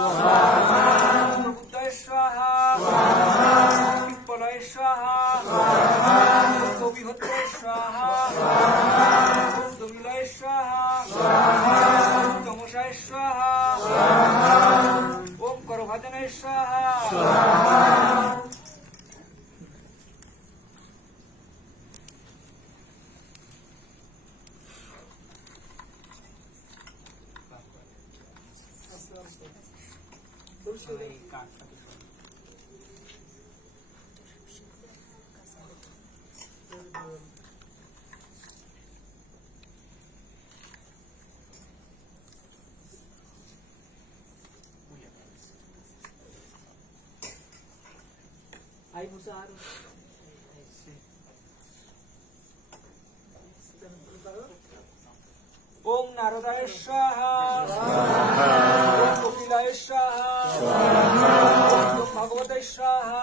बुद्धाय स्वाहा पिप्पलाय स्वाहा कविहत्रे स्वाहा दुमिलाय स्वाहा तमसाय स्वाहा ओम करभाजनाय स्वाहा Ay mo sa araw. ओम नारदाय स्वाहा ओम कपिलाय स्वाहा ओम भगवताय स्वाहा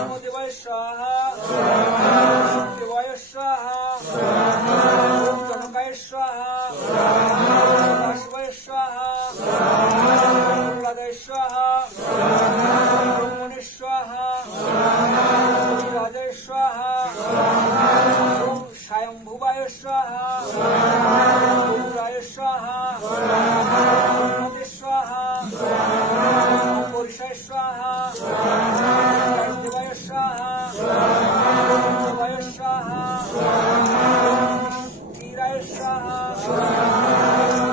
ओम देवाय स्वाहा ओम देवाय स्वाहा ओम जनकाय स्वाहा ओम वासुदेवाय स्वाहा ओम प्रहलादाय स्वाहा ओम मुने स्वाहा ओम राजाय स्वाहा ओम स्वयंभुवाय स्वाहा ओम स्वाहा ओम स्वाहा ओम पुरुषाय स्वाहा ओम देवाय स्वाहा ओम देवाय स्वाहा ओम वीराय स्वाहा ओम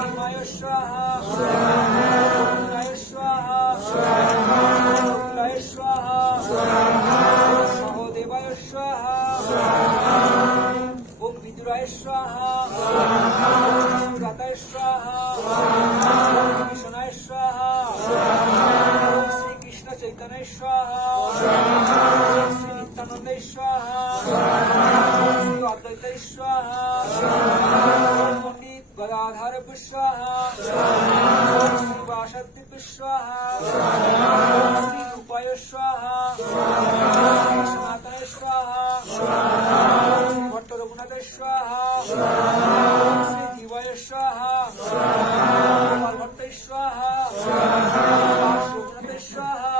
भीमाय स्वाहा ओम राय स्वाहा ओम राय स्वाहा ओम सहोदेवाय स्वाहा ओम विदुराय स्वाहा ओम राताय स्वाहा ओम कृष्णाय स्वाहा ओम श्री कृष्ण चैतन्य स्वाहा ओम श्री नित्यानंद स्वाहा ओम श्री अद्वैत स्वाहा ओम पंडित गदाधर स्वाहा ओम श्री वासुदेव स्वाहा ओम श्री रूपाय स्वाहा ओम श्री सनातन स्वाहा ओम श्री भट्ट रघुनाथ स्वाहा ओम श्री जीवाय स्वाहा ओम भट्ट स्वाहा ओम रघुनाथ स्वाहा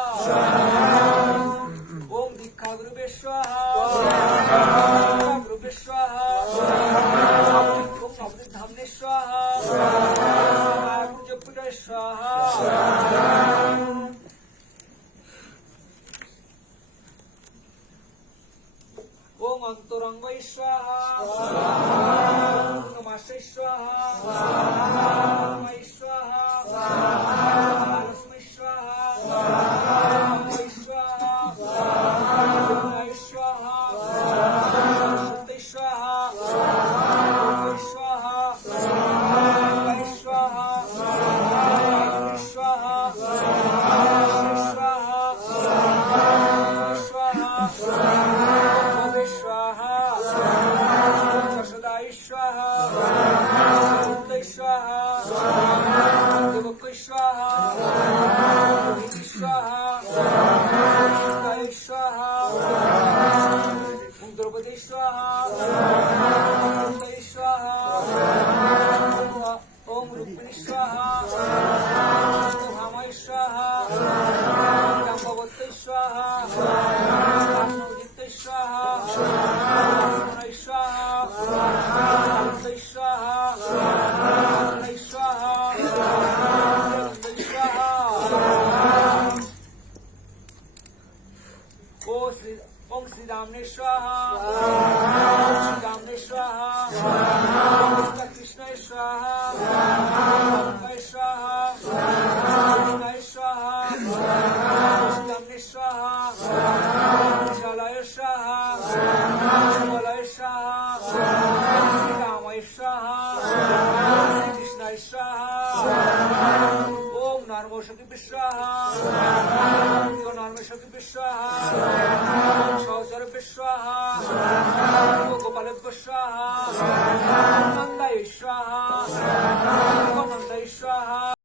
ओम दीक्षा गुरुवे स्वाहा ओम गुरुवे स्वाहा ओम अमृत धामने स्वाहा ओम जपुर स्वाहा ओम अंतरंगय स्वाहा ओम नमस्ते स्वाहा ओम मय स्वाहा ओम लक्ष्मी स्वाहा ओम मय स्वाहा ओम मय स्वाहा ओम सत्य स्वाहा ओम मय स्वाहा ओम मय स्वाहा ओम स्वाहा ओम स्वाहा ओम स्वाहा स्वाहा सदाय स्वाहा सुदय स्वाहा देवकै स्वाहा देवी स्वाहा गाय स्वाहा द्रौपदी स्वाहा कुन्ती स्वाहा ओम रुक्मिणी स्वाहा ओम भामय स्वाहा जाम्बवती स्वाहा स्वाहा स्वाहा स्वाहा ओम श्री रामने स्वाहा ओम श्री रामने स्वाहा ओम कृष्ण स्वाहा ओम स्वाहा ओम स्वाहा ओम रामने स्वाहा ओम शालाय स्वाहा ओम बलाय स्वाहा ओम श्री रामाय स्वाहा ओम श्री कृष्णाय स्वाहा ओम नर्मोषति स्वाहा